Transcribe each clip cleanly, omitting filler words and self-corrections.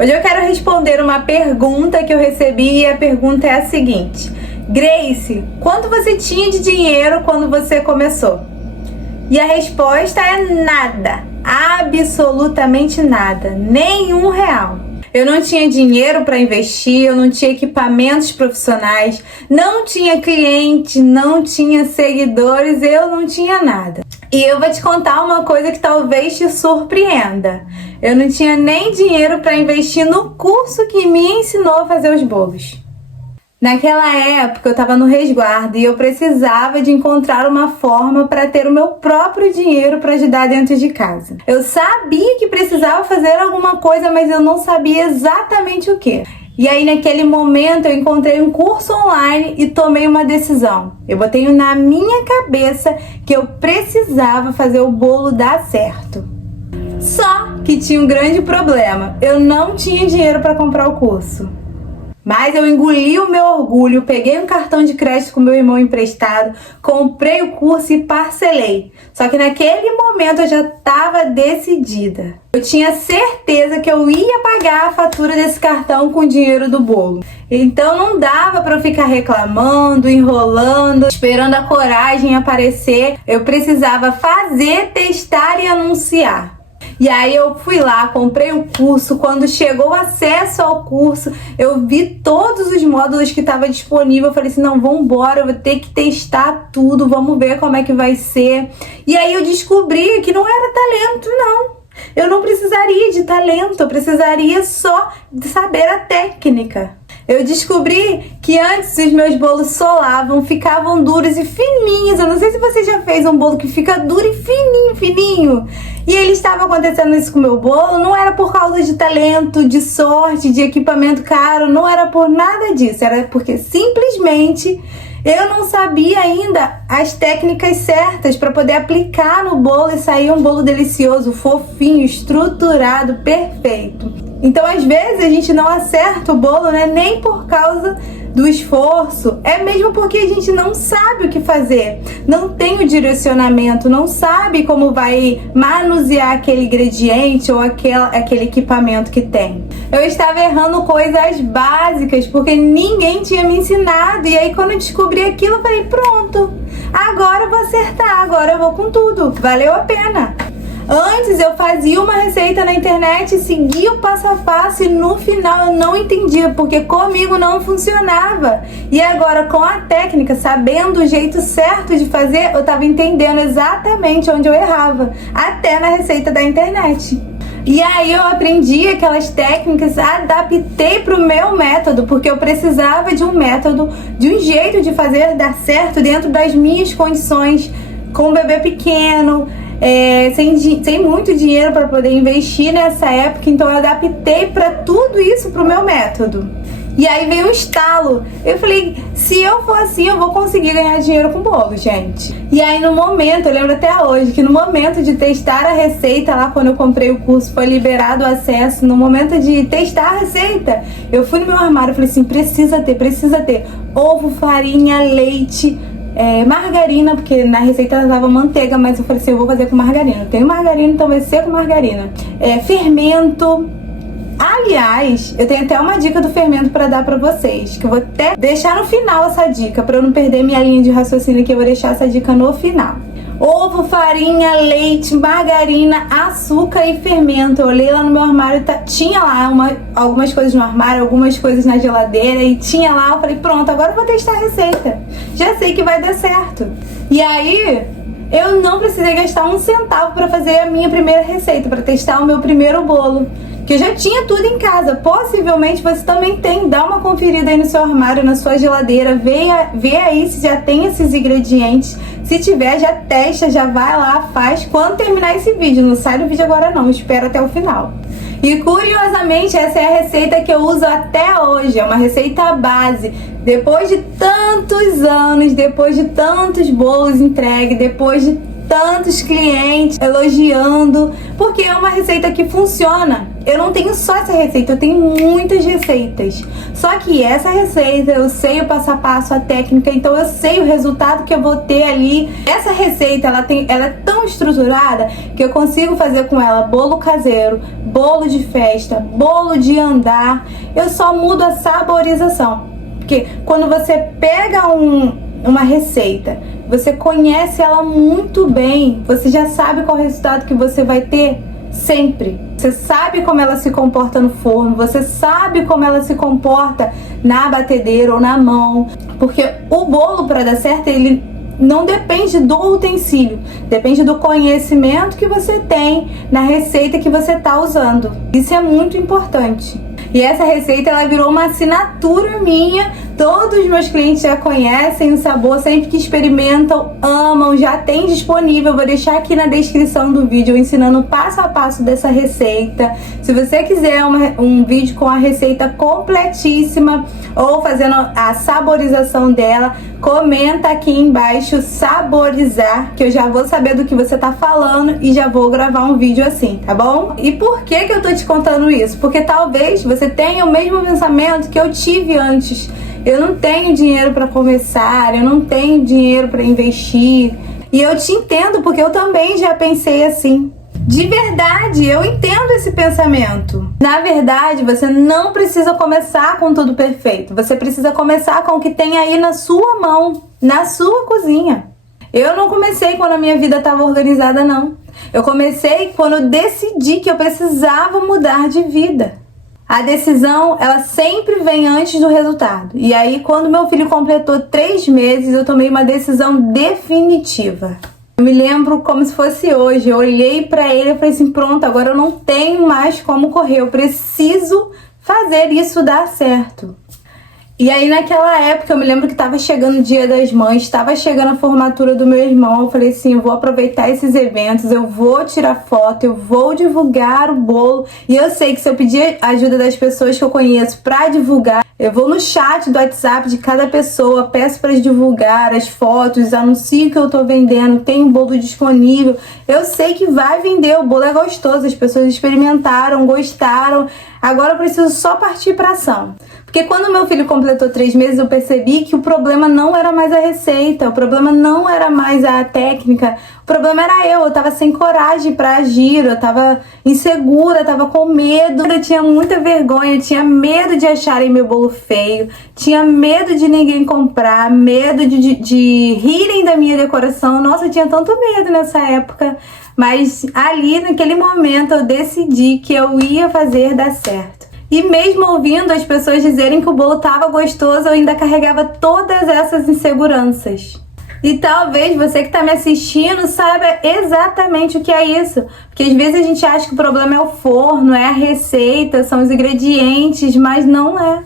Hoje eu quero responder uma pergunta que eu recebi e a pergunta é a seguinte: Grace, quanto você tinha de dinheiro quando você começou? E a resposta é nada, absolutamente nada, nenhum real. Eu não tinha dinheiro para investir, eu não tinha equipamentos profissionais, não tinha cliente, não tinha seguidores, eu não tinha nada. E eu vou te contar uma coisa que talvez te surpreenda. Eu não tinha nem dinheiro para investir no curso que me ensinou a fazer os bolos. Naquela época eu estava no resguardo e eu precisava de encontrar uma forma para ter o meu próprio dinheiro para ajudar dentro de casa. Eu sabia que precisava fazer alguma coisa, mas eu não sabia exatamente o que. E aí naquele momento eu encontrei um curso online e tomei uma decisão. Eu botei na minha cabeça que eu precisava fazer o bolo dar certo. Só que tinha um grande problema. Eu não tinha dinheiro para comprar o curso. Mas eu engoli o meu orgulho, peguei um cartão de crédito com meu irmão emprestado, comprei o curso e parcelei. Só que naquele momento eu já estava decidida. Eu tinha certeza que eu ia pagar a fatura desse cartão com o dinheiro do bolo. Então não dava para eu ficar reclamando, enrolando, esperando a coragem aparecer. Eu precisava fazer, testar e anunciar. E aí eu fui lá, comprei o curso. Quando chegou o acesso ao curso, eu vi todos os módulos que estavam disponíveis. Eu falei assim, não, vambora, eu vou ter que testar tudo, vamos ver como é que vai ser. E aí eu descobri que não era talento, não. Eu não precisaria de talento, eu precisaria só de saber a técnica. Eu descobri que antes os meus bolos solavam, ficavam duros e fininhos. Eu não sei se você já fez um bolo que fica duro e fininho, fininho. E ele estava acontecendo isso com o meu bolo, não era por causa de talento, de sorte, de equipamento caro, não era por nada disso. Era porque simplesmente eu não sabia ainda as técnicas certas para poder aplicar no bolo e sair um bolo delicioso, fofinho, estruturado, perfeito. Então, às vezes, a gente não acerta o bolo, né? Nem por causa do esforço, é mesmo porque a gente não sabe o que fazer, não tem o direcionamento, não sabe como vai manusear aquele ingrediente ou aquele equipamento que tem. Eu estava errando coisas básicas porque ninguém tinha me ensinado, e aí quando eu descobri aquilo, eu falei, pronto, agora eu vou acertar, agora eu vou com tudo, valeu a pena. Antes eu fazia uma receita na internet, seguia o passo a passo e no final eu não entendia porque comigo não funcionava. E agora com a técnica, sabendo o jeito certo de fazer, eu estava entendendo exatamente onde eu errava, até na receita da internet. E aí eu aprendi aquelas técnicas, adaptei para o meu método, porque eu precisava de um método, de um jeito de fazer dar certo dentro das minhas condições, com um bebê pequeno, sem muito dinheiro para poder investir nessa época. Então eu adaptei para tudo isso para o meu método. E aí veio um estalo. Eu falei, se eu for assim, eu vou conseguir ganhar dinheiro com bolo, gente. E aí no momento, eu lembro até hoje, que no momento de testar a receita, lá quando eu comprei o curso, foi liberado o acesso, no momento de testar a receita, eu fui no meu armário e falei assim, precisa ter ovo, farinha, leite, margarina, porque na receita ela dava manteiga, mas eu falei assim, eu vou fazer com margarina. Eu tenho margarina, então vai ser com margarina. Fermento. Aliás, eu tenho até uma dica do fermento para dar para vocês, que eu vou até deixar no final essa dica, para eu não perder minha linha de raciocínio aqui, eu vou deixar essa dica no final. Ovo, farinha, leite, margarina, açúcar e fermento. Eu olhei lá no meu armário, tinha lá algumas coisas no armário, algumas coisas na geladeira, e tinha lá, eu falei, pronto, agora eu vou testar a receita. Já sei que vai dar certo. E aí, eu não precisei gastar um centavo para fazer a minha primeira receita, para testar o meu primeiro bolo, que eu já tinha tudo em casa. Possivelmente você também tem. Dá uma conferida aí no seu armário, na sua geladeira, vê aí se já tem esses ingredientes. Se tiver, já testa, já vai lá, faz. Quando terminar esse vídeo, não sai do vídeo agora não, espera até o final. E curiosamente, essa é a receita que eu uso até hoje, é uma receita base. Depois de tantos anos, depois de tantos bolos entregues, depois de tantos clientes elogiando, porque é uma receita que funciona. Eu não tenho só essa receita, eu tenho muitas receitas. Só que essa receita, eu sei o passo a passo, a técnica, então eu sei o resultado que eu vou ter ali. Essa receita, ela é tão estruturada que eu consigo fazer com ela bolo caseiro, bolo de festa, bolo de andar. Eu só mudo a saborização. Porque quando você pega uma receita, você conhece ela muito bem, você já sabe qual resultado que você vai ter sempre. Você sabe como ela se comporta no forno, você sabe como ela se comporta na batedeira ou na mão. Porque o bolo, para dar certo, ele não depende do utensílio, depende do conhecimento que você tem na receita que você está usando. Isso é muito importante. E essa receita, ela virou uma assinatura minha. Todos os meus clientes já conhecem o sabor, sempre que experimentam, amam, já tem disponível. Eu vou deixar aqui na descrição do vídeo ensinando passo a passo dessa receita. Se você quiser um vídeo com a receita completíssima ou fazendo a saborização dela, comenta aqui embaixo saborizar, que eu já vou saber do que você tá falando e já vou gravar um vídeo assim, tá bom? E por que eu tô te contando isso? Porque talvez você tenha o mesmo pensamento que eu tive antes. Eu não tenho dinheiro para começar, eu não tenho dinheiro para investir. E eu te entendo, porque eu também já pensei assim. De verdade, eu entendo esse pensamento. Na verdade, você não precisa começar com tudo perfeito. Você precisa começar com o que tem aí na sua mão, na sua cozinha. Eu não comecei quando a minha vida estava organizada, não. Eu comecei quando eu decidi que eu precisava mudar de vida. A decisão, ela sempre vem antes do resultado. E aí, quando meu filho completou 3 meses, eu tomei uma decisão definitiva. Eu me lembro como se fosse hoje. Eu olhei pra ele e falei assim, pronto, agora eu não tenho mais como correr. Eu preciso fazer isso dar certo. E aí, naquela época, eu me lembro que estava chegando o Dia das Mães, estava chegando a formatura do meu irmão. Eu falei assim, eu vou aproveitar esses eventos, eu vou tirar foto, eu vou divulgar o bolo. E eu sei que se eu pedir a ajuda das pessoas que eu conheço para divulgar, eu vou no chat do WhatsApp de cada pessoa, peço para divulgar as fotos, anuncio que eu tô vendendo, tem um bolo disponível. Eu sei que vai vender, o bolo é gostoso, as pessoas experimentaram, gostaram. Agora eu preciso só partir para ação. Porque quando meu filho completou 3 meses, eu percebi que o problema não era mais a receita, o problema não era mais a técnica, o problema era eu tava sem coragem para agir, eu tava insegura, tava com medo, eu tinha muita vergonha, eu tinha medo de acharem meu bolo feio, tinha medo de ninguém comprar, medo de rirem da minha decoração. Nossa, eu tinha tanto medo nessa época, mas ali naquele momento eu decidi que eu ia fazer dar certo. E mesmo ouvindo as pessoas dizerem que o bolo estava gostoso, eu ainda carregava todas essas inseguranças. E talvez você que está me assistindo saiba exatamente o que é isso. Porque às vezes a gente acha que o problema é o forno, é a receita, são os ingredientes, mas não é.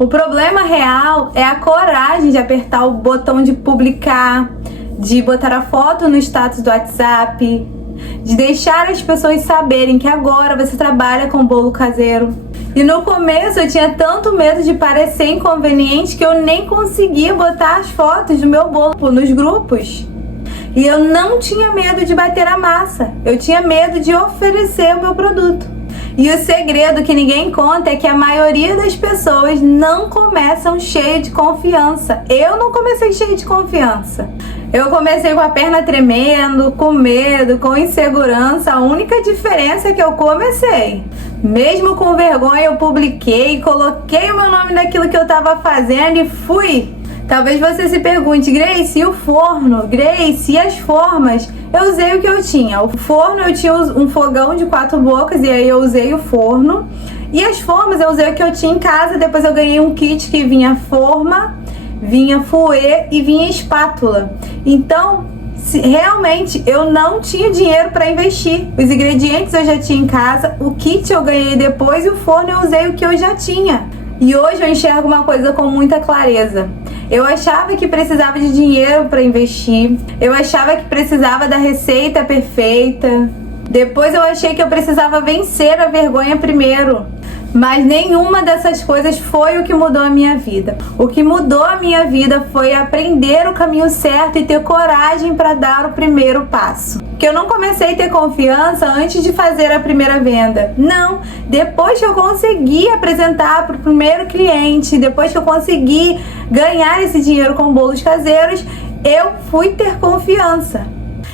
O problema real é a coragem de apertar o botão de publicar, de botar a foto no status do WhatsApp, de deixar as pessoas saberem que agora você trabalha com bolo caseiro. E no começo eu tinha tanto medo de parecer inconveniente que eu nem conseguia botar as fotos do meu bolo nos grupos. E eu não tinha medo de bater a massa, eu tinha medo de oferecer o meu produto. E o segredo que ninguém conta é que a maioria das pessoas não começam cheio de confiança. Eu não comecei cheio de confiança. Eu comecei com a perna tremendo, com medo, com insegurança. A única diferença é que eu comecei. Mesmo com vergonha, eu publiquei, coloquei o meu nome naquilo que eu estava fazendo e fui. Talvez você se pergunte, Grace, e o forno? Grace, e as formas? Eu usei o que eu tinha. O forno, eu tinha um fogão de 4 bocas e aí eu usei o forno. E as formas, eu usei o que eu tinha em casa. Depois eu ganhei um kit que vinha forma, vinha fouet e vinha espátula. Então, realmente, eu não tinha dinheiro para investir. Os ingredientes eu já tinha em casa, o kit eu ganhei depois e o forno eu usei o que eu já tinha. E hoje eu enxergo uma coisa com muita clareza. Eu achava que precisava de dinheiro para investir, eu achava que precisava da receita perfeita. Depois eu achei que eu precisava vencer a vergonha primeiro. Mas nenhuma dessas coisas foi o que mudou a minha vida. O que mudou a minha vida foi aprender o caminho certo e ter coragem para dar o primeiro passo. Que eu não comecei a ter confiança antes de fazer a primeira venda. Não, depois que eu consegui apresentar para o primeiro cliente, depois que eu consegui ganhar esse dinheiro com bolos caseiros, eu fui ter confiança.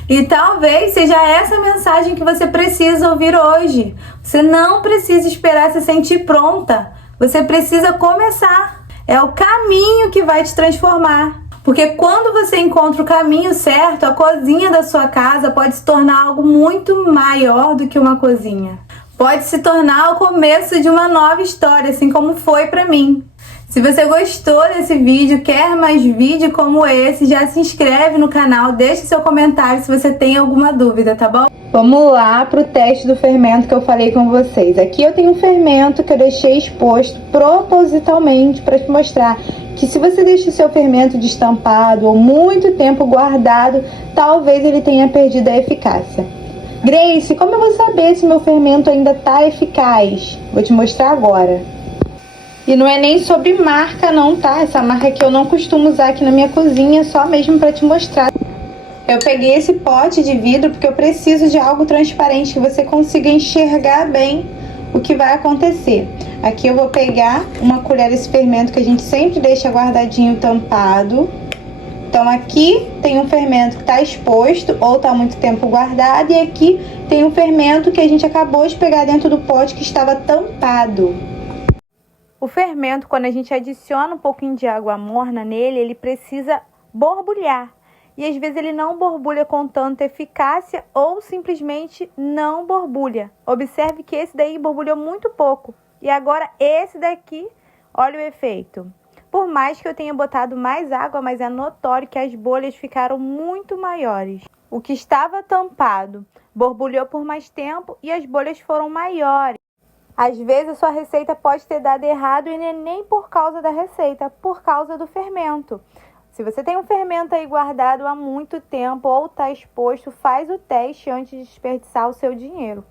E talvez seja essa mensagem que você precisa ouvir hoje. Você não precisa esperar se sentir pronta. Você precisa começar. É o caminho que vai te transformar. Porque quando você encontra o caminho certo, a cozinha da sua casa pode se tornar algo muito maior do que uma cozinha. Pode se tornar o começo de uma nova história, assim como foi para mim. Se você gostou desse vídeo, quer mais vídeo como esse, já se inscreve no canal, deixe seu comentário se você tem alguma dúvida, tá bom? Vamos lá para o teste do fermento que eu falei com vocês. Aqui eu tenho um fermento que eu deixei exposto propositalmente para te mostrar que se você deixa o seu fermento destampado ou muito tempo guardado, talvez ele tenha perdido a eficácia. Grace, como eu vou saber se meu fermento ainda está eficaz? Vou te mostrar agora. E não é nem sobre marca não, tá? Essa marca que eu não costumo usar aqui na minha cozinha, só mesmo para te mostrar. Eu peguei esse pote de vidro porque eu preciso de algo transparente, que você consiga enxergar bem o que vai acontecer. Aqui eu vou pegar uma colher desse fermento que a gente sempre deixa guardadinho, tampado. Então aqui tem um fermento que está exposto ou está muito tempo guardado, e aqui tem um fermento que a gente acabou de pegar dentro do pote que estava tampado. O fermento, quando a gente adiciona um pouquinho de água morna nele, ele precisa borbulhar. E às vezes ele não borbulha com tanta eficácia ou simplesmente não borbulha. Observe que esse daí borbulhou muito pouco. E agora esse daqui, olha o efeito. Por mais que eu tenha botado mais água, mas é notório que as bolhas ficaram muito maiores. O que estava tampado borbulhou por mais tempo e as bolhas foram maiores. Às vezes a sua receita pode ter dado errado e não é nem por causa da receita, por causa do fermento. Se você tem um fermento aí guardado há muito tempo ou está exposto, faz o teste antes de desperdiçar o seu dinheiro.